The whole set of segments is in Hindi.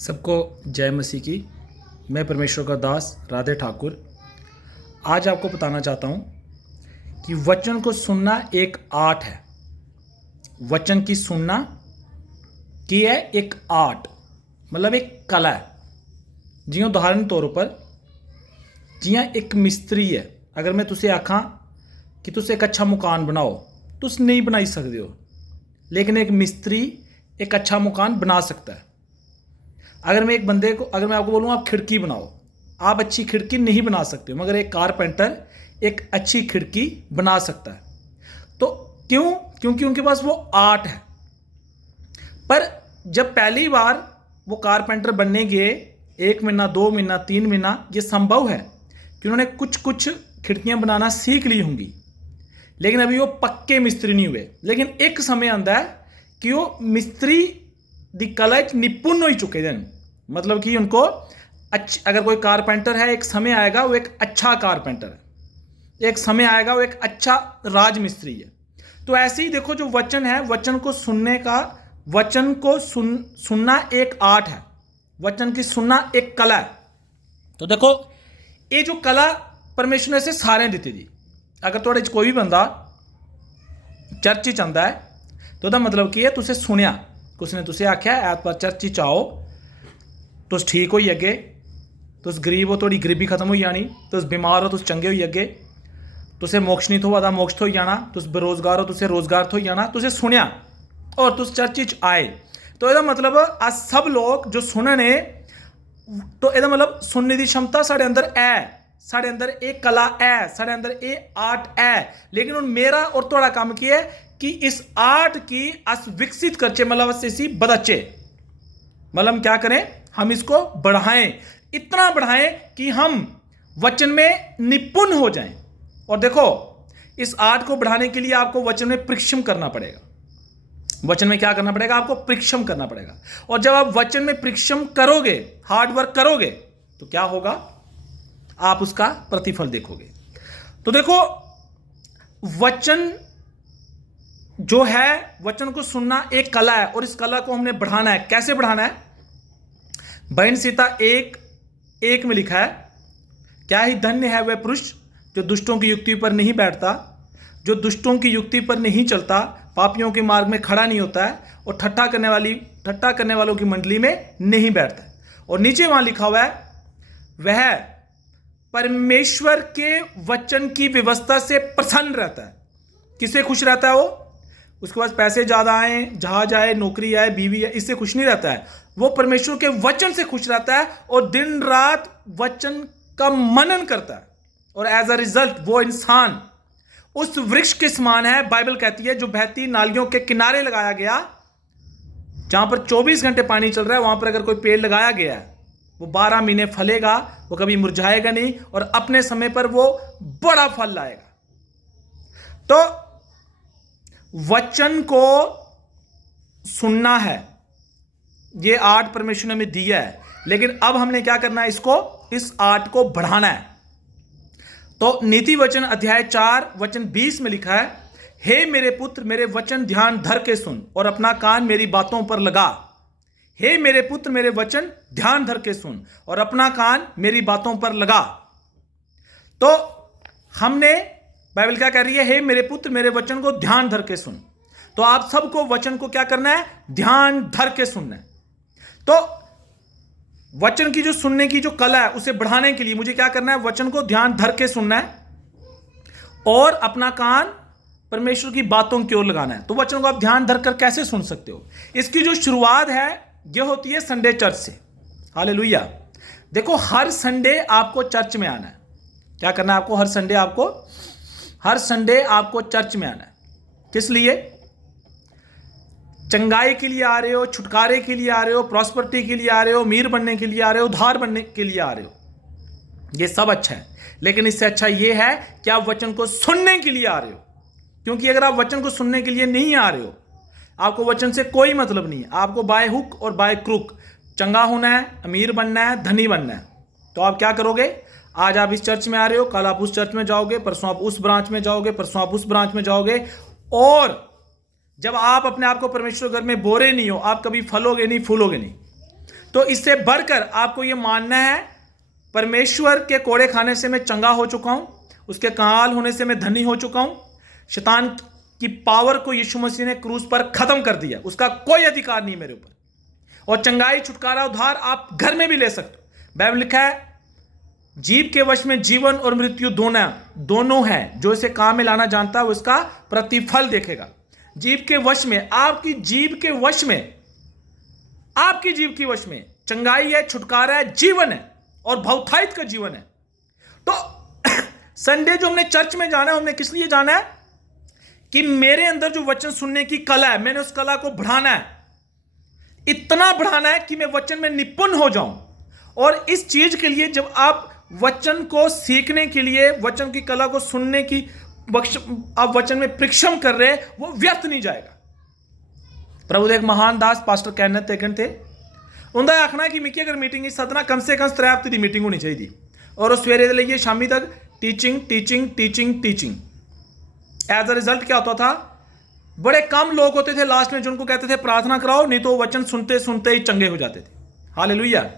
सबको जय मसीह की। मैं परमेश्वर का दास राधे ठाकुर आज आपको बताना चाहता हूँ कि वचन को सुनना एक आर्ट है। वचन की सुनना की है एक आर्ट, मतलब एक कला है। जियां उदाहरण तौर पर जियां एक मिस्त्री है, अगर मैं तुसे आखा कि तुस एक अच्छा मकान बनाओ, तुस नहीं बनाई सकते हो, लेकिन एक मिस्त्री एक अच्छा मकान बना सकता है। अगर मैं आपको बोलूँ आप खिड़की बनाओ, आप अच्छी खिड़की नहीं बना सकते हो, मगर एक कारपेंटर एक अच्छी खिड़की बना सकता है। तो क्योंकि उनके पास वो आर्ट है। पर जब पहली बार वो कारपेंटर बनने गए, 1 महीना 2 महीना 3 महीना, ये संभव है कि उन्होंने कुछ खिड़कियां बनाना सीख ली होंगी, लेकिन अभी वो पक्के मिस्त्री नहीं हुए। लेकिन एक समय आंदा है कि वो मिस्त्री दी कला एक निपुण हो चुके हैं। मतलब कि उनको अगर कोई कारपेंटर है, एक समय आएगा वो एक अच्छा कारपेंटर है, एक समय आएगा वो एक अच्छा राज मिस्त्री है। तो ऐसे ही देखो, जो वचन है, वचन को सुनना एक आर्ट है, वचन की सुनना एक कला है। तो देखो, ये जो कला परमेश्वर ने से सारे दी थी। अगर थोड़े कोई भी बंदा चर्च च आंदा है तो उसका मतलब की है, तुसे सुनिया, कुछ ने तुसे आख्या ऐतवार चर्च च आओ, तुस ठीक होई अगे, तुस गरीब हो, थोड़ी गरीबी खत्म हो जानी, तुस बीमार हो, तुस चंगे होई अगे, तुसे मोक्ष नहीं थोआ दा मोक्ष थोई जाना, तुस बेरोजगार हो, तुसे रोजगार थोई जाना, तुसे सुनिया और तुस चर्च च आए। तो यदा मतलब आज सब लोग जो सुनने, तो यदा मतलब सुनने की क्षमता साढ़े अंदर है, साढ़े अंदर एक कला है, साढ़े अंदर एक आर्ट है। लेकिन उन मेरा और थोड़ा काम की है कि इस आर्ट की अस विकसित करचे, मतलब इसी बदचे, मतलब क्या करें, हम इसको बढ़ाएं, इतना बढ़ाएं कि हम वचन में निपुण हो जाएं। और देखो, इस आर्ट को बढ़ाने के लिए आपको वचन में परिश्रम करना पड़ेगा। वचन में क्या करना पड़ेगा? आपको परिश्रम करना पड़ेगा। और जब आप वचन में परिश्रम करोगे, हार्ड वर्क करोगे, तो क्या होगा? आप उसका प्रतिफल देखोगे। तो देखो, वचन जो है, वचन को सुनना एक कला है, और इस कला को हमने बढ़ाना है। कैसे बढ़ाना है? भजन संहिता 1:1 में लिखा है, क्या ही धन्य है वह पुरुष जो दुष्टों की युक्ति पर नहीं बैठता, जो दुष्टों की युक्ति पर नहीं चलता, पापियों के मार्ग में खड़ा नहीं होता है, और ठट्ठा करने वालों की मंडली में नहीं बैठता है। और नीचे वहां लिखा हुआ है, वह परमेश्वर के वचन की व्यवस्था से प्रसन्न रहता है। किससे खुश रहता है? वो, उसके पास पैसे ज्यादा आए, जहाज आए, नौकरी आए, बीवी आए, इससे खुश नहीं रहता है। वो परमेश्वर के वचन से खुश रहता है और दिन रात वचन का मनन करता है। और एज अ रिजल्ट वो इंसान उस वृक्ष के समान है, बाइबल कहती है, जो बहती नालियों के किनारे लगाया गया, जहां पर 24 घंटे पानी चल रहा है। वहां पर अगर कोई पेड़ लगाया गया है, वो 12 महीने फलेगा, वो कभी मुरझाएगा नहीं, और अपने समय पर वो बड़ा फल लाएगा। तो वचन को सुनना है, ये आर्ट परमेश्वर ने हमें दिया है, लेकिन अब हमने क्या करना है? इस आर्ट को बढ़ाना है। तो नीति वचन अध्याय 4 वचन 20 में लिखा है, हे मेरे पुत्र, मेरे वचन ध्यान धर के सुन और अपना कान मेरी बातों पर लगा। हे मेरे पुत्र, मेरे वचन ध्यान धर के सुन और अपना कान मेरी बातों पर लगा। तो हमने, बाइबल क्या कह रही है? हे मेरे पुत्र, मेरे वचन को ध्यान धर के सुन। तो आप सबको वचन को क्या करना है? ध्यान धर के सुनना है। तो वचन की जो सुनने की जो कला है, उसे बढ़ाने के लिए मुझे क्या करना है? वचन को ध्यान धर के सुनना है और अपना कान परमेश्वर की बातों की ओर लगाना है। तो वचन को आप ध्यान धर कर कैसे सुन सकते हो? इसकी जो शुरुआत है, यह होती है संडे चर्च से। हालेलुया। देखो, हर संडे आपको चर्च में आना है। क्या करना है आपको? हर संडे आपको चर्च में आना है। किस लिए? चंगाई के लिए आ रहे हो, छुटकारे के लिए आ रहे हो, प्रॉस्पेरिटी के लिए आ रहे हो, अमीर बनने के लिए आ रहे हो, उद्धार बनने के लिए आ रहे हो, ये सब अच्छा है। लेकिन इससे अच्छा यह है कि आप वचन को सुनने के लिए आ रहे हो। क्योंकि अगर आप वचन को सुनने के लिए नहीं आ रहे हो, आपको वचन से कोई मतलब नहीं है, आपको बाय हुक और बाय क्रुक चंगा होना है, अमीर बनना है, धनी बनना है, तो आप क्या करोगे? आज आप इस चर्च में आ रहे हो, कल आप उस चर्च में जाओगे, परसों आप उस ब्रांच में जाओगे, परसों आप उस ब्रांच में जाओगे, और जब आप अपने आप को परमेश्वर घर में बोरे नहीं हो, आप कभी फलोगे नहीं, फूलोगे नहीं। तो इससे बढ़कर आपको यह मानना है परमेश्वर के कोड़े खाने से मैं चंगा हो चुका हूं, उसके कंगाल होने से मैं धनी हो चुका हूं, शैतान की पावर को यीशु मसीह ने क्रूस पर खत्म कर दिया, उसका कोई अधिकार नहीं मेरे ऊपर। और चंगाई, छुटकारा, उद्धार आप घर में भी ले सकते हो। बाइबल लिखा है जीव के वश में जीवन और मृत्यु दोनों है, जो इसे काम में लाना जानता है वो इसका प्रतिफल देखेगा। जीव के वश में, आपकी जीव के वश में, आपकी जीव की वश में चंगाई है, छुटकारा है, जीवन है और बहुतायत का जीवन है। तो संडे जो हमने चर्च में जाना है, हमने किस लिए जाना है कि मेरे अंदर जो वचन सुनने की कला है, मैंने उस कला को बढ़ाना है, इतना बढ़ाना है कि मैं वचन में निपुण हो जाऊं। और इस चीज के लिए जब आप वचन को सीखने के लिए, वचन की कला को सुनने की आप वचन में परिश्रम कर रहे हैं, वो व्यर्थ नहीं जाएगा। प्रभु दे एक महान दास पास्टर कैनेथ टेगन थे, उनका आखना है कि मिकी अगर मीटिंग ही सदना कम से कम 3 हफ्ते की मीटिंग होनी चाहिए और सवेरे से लेके शामी तक teaching teaching teaching teaching. As a result क्या होता था, बड़े कम लोग होते थे लास्ट में जिनको कहते थे प्रार्थना कराओ, नहीं तो वचन सुनते सुनते ही चंगे हो जाते थे। हालेलुया,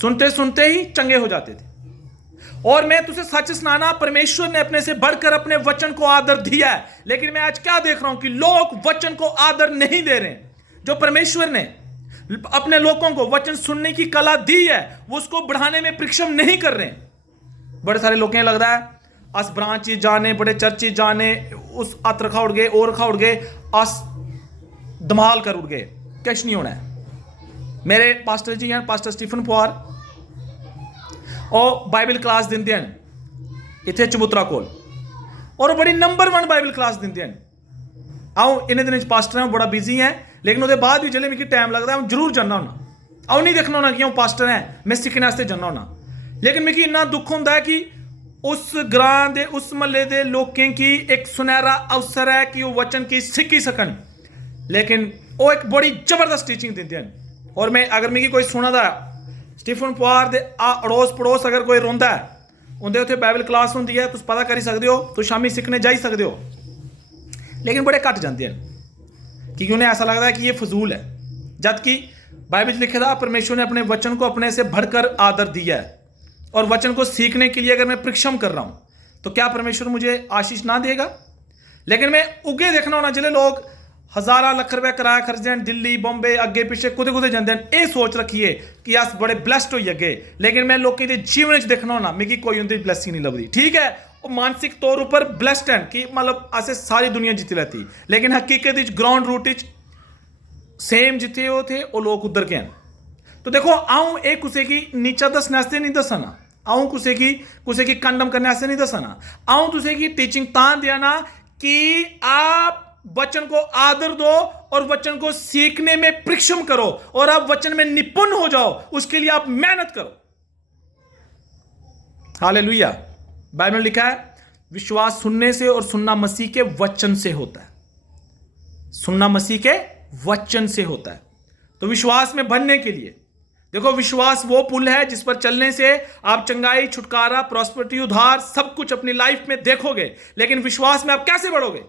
सुनते सुनते ही चंगे हो जाते थे। और मैं तुझे सच सुनाना, परमेश्वर ने अपने से बढ़कर अपने वचन को आदर दिया है, लेकिन मैं आज क्या देख रहा हूं कि लोग वचन को आदर नहीं दे रहे हैं। जो परमेश्वर ने अपने लोगों को वचन सुनने की कला दी है, वो उसको बढ़ाने में परिश्रम नहीं कर रहे हैं। बड़े सारे लोग लगता है अस ब्रांच जाने, बड़े चर्च जाने, उस अत्र खा उड़ गए और खा उड़ गए, अस धमाल कर उड़ गए, कुछ नहीं होना है। मेरे पास्टर जी हैं, पास्टर स्टीफन पवार, और बाइबल क्लास दिंदे हैं इतने चबूतरा कोल, और बड़ी नंबर 1 बाइबल क्लास दिंदे हैं। आओ इन्हें दिन पास्टर हैं, बड़ा बिजी हैं, लेकिन उसके बाद भी जिले मिगी टाइम लगता है जरूर जाना होना। आओ नहीं देखना होना कि पास्टर हैं, मैं सीखने वास्ते जाना होना। लेकिन मिगी इन्ना दुख होता है कि उस ग्रां दे, उस महल्ले के लोगों की एक सुनहरा अवसर है कि वो वचन की सीखी सकन, लेकिन वो एक बड़ी जबरदस्त टीचिंग देते हैं। और मैं अगर मिगी कोई सुना था स्टीफन पवार दे अड़ोस पड़ोस अगर कोई रोंदा है, उनके उत्थे बाइबल क्लास होंदी है, तुम पता करी सकते हो, तो शामी सीखने जा ही सकते हो, लेकिन बड़े घट जाते हैं क्योंकि उन्हें ऐसा लगता है कि ये फजूल है। जबकि बाइबल लिखे था परमेश्वर ने अपने वचन को अपने से बढ़कर आदर दिया है, और वचन को सीखने के लिए अगर मैं परिश्रम कर रहा हूं तो क्या परमेश्वर मुझे आशीष ना देगा। लेकिन मैं उगे देखना होना जिले लोग हज़ारा लख रुपए किराया खर्चते हैं, दिल्ली बॉम्बे अगे पिछे कुदे कुदे जाते हैं, ये सोच रखिए कि अस बड़े ब्लैसड हो अगे, लेकिन मैं लोगों के जीवन देखना होना मिगी कोई उनकी ब्लैसिंग नहीं लभदी। ठीक है, वो मानसिक तौर पर ब्लैसड हैं कि मतलब असें सारी दुनिया जीती रहती, लेकिन हकीकत ग्राउंड रूट सेम जिते हो थे वो लोग उधर के हैं। तो देखो आऊँ एक कुसे की नीचा दसने नहीं दसना, आऊँ कुसे की कंडम करने नहीं दसना, आऊँ तुसे की टीचिंग तां देना कि आप वचन को आदर दो और वचन को सीखने में परिश्रम करो और आप वचन में निपुण हो जाओ, उसके लिए आप मेहनत करो। हालेलुया। बाइबल में लिखा है विश्वास सुनने से और सुनना मसीह के वचन से होता है, सुनना मसीह के वचन से होता है। तो विश्वास में बढ़ने के लिए देखो, विश्वास वो पुल है जिस पर चलने से आप चंगाई, छुटकारा, प्रॉस्पेरिटी, उद्धार सब कुछ अपनी लाइफ में देखोगे। लेकिन विश्वास में आप कैसे बढ़ोगे?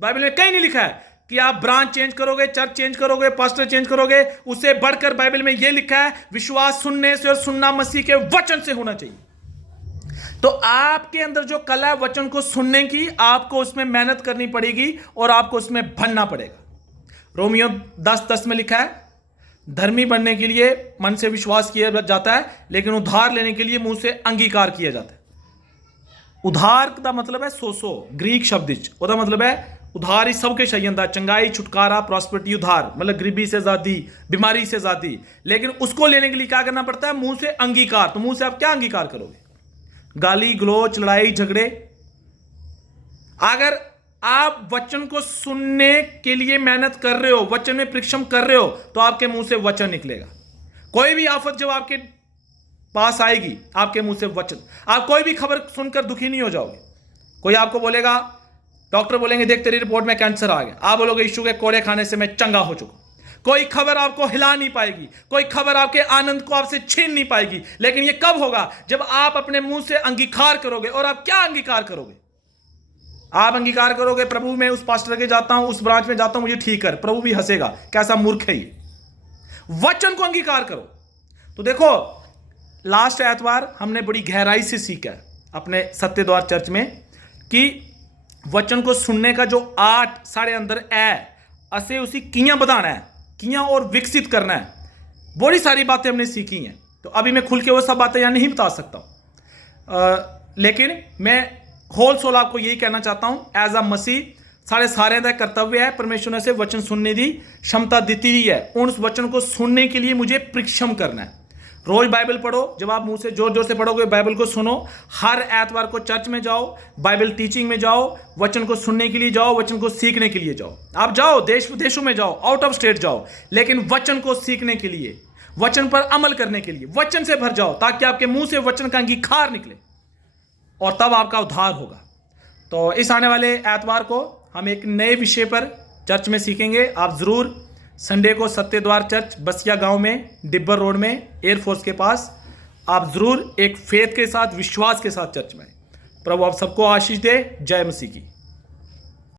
बाइबल में कहीं नहीं लिखा है कि आप ब्रांच चेंज करोगे, चर्च चेंज करोगे, पास्टर चेंज करोगे। उससे बढ़कर बाइबल में यह लिखा है विश्वास सुनने से और सुनना मसीह के वचन से होना चाहिए। तो आपके अंदर जो कला है वचन को सुनने की, आपको उसमें मेहनत करनी पड़ेगी और आपको उसमें बनना पड़ेगा। रोमियो 10:10 में लिखा है धर्मी बनने के लिए मन से विश्वास किया जाता है, लेकिन उधार लेने के लिए मुंह से अंगीकार किया जाता है। उधार का मतलब है सोसो, ग्रीक शब्द उसका मतलब है उधार ही सबके चाहिए, चंगाई, छुटकारा, प्रॉस्पेरिटी, उधार मतलब गरीबी से आजादी, बीमारी से आजादी। लेकिन उसको लेने के लिए क्या करना पड़ता है? मुंह से अंगीकार। तो मुंह से आप क्या अंगीकार करोगे? गाली गलोच, लड़ाई झगड़े। अगर आप वचन को सुनने के लिए मेहनत कर रहे हो, वचन में परिश्रम कर रहे हो, तो आपके मुंह से वचन निकलेगा। कोई भी आफत जब आपके पास आएगी, आपके मुंह से वचन, आप कोई भी खबर सुनकर दुखी नहीं हो जाओगे। कोई आपको बोलेगा, डॉक्टर बोलेंगे देख तेरी रिपोर्ट में कैंसर आ गया, आप बोलोगे यीशु के कोड़े खाने से मैं चंगा हो चुका। कोई खबर आपको हिला नहीं पाएगी, कोई खबर आपके आनंद को आपसे छीन नहीं पाएगी। लेकिन यह कब होगा? जब आप अपने मुंह से अंगीकार करोगे। और आप क्या अंगीकार करोगे? आप अंगीकार करोगे प्रभु मैं उस पास्टर के जाता हूं, उस ब्रांच में जाता हूं, मुझे ठीक कर। प्रभु भी हंसेगा, कैसा मूर्ख है ये। वचन को अंगीकार करो। तो देखो लास्ट एतवार हमने बड़ी गहराई से सीखा है अपने सत्य द्वार चर्च में कि वचन को सुनने का जो आर्ट साढ़े अंदर है, असे उसी कियां बढ़ाना है, कियां और विकसित करना है, बड़ी सारी बातें हमने सीखी हैं। तो अभी मैं खुल के वो सब बातें यहाँ नहीं बता सकता हूँ, लेकिन मैं होल सोल आपको यही कहना चाहता हूँ, एज अ मसीह सारे का कर्तव्य है परमेश्वर ने से वचन सुनने की क्षमता दी हुई है। उन उस वचन को सुनने के लिए मुझे परिश्रम करना है। रोज बाइबल पढ़ो, जब आप मुंह से जोर जोर से पढ़ोगे बाइबल को सुनो, हर एतवार को चर्च में जाओ, बाइबल टीचिंग में जाओ, वचन को सुनने के लिए जाओ, वचन को सीखने के लिए जाओ। आप जाओ, देश विदेशों में जाओ, आउट ऑफ स्टेट जाओ, लेकिन वचन को सीखने के लिए, वचन पर अमल करने के लिए वचन से भर जाओ, ताकि आपके मुंह से वचन का अंगीकार निकले और तब आपका उद्धार होगा। तो इस आने वाले एतवार को हम एक नए विषय पर चर्च में सीखेंगे। आप ज़रूर संडे को सत्य द्वार चर्च बसिया गांव में, डिब्बर रोड में, एयरफोर्स के पास, आप ज़रूर एक फेथ के साथ, विश्वास के साथ चर्च में। प्रभु आप सबको आशीष दे। जय मसीह की।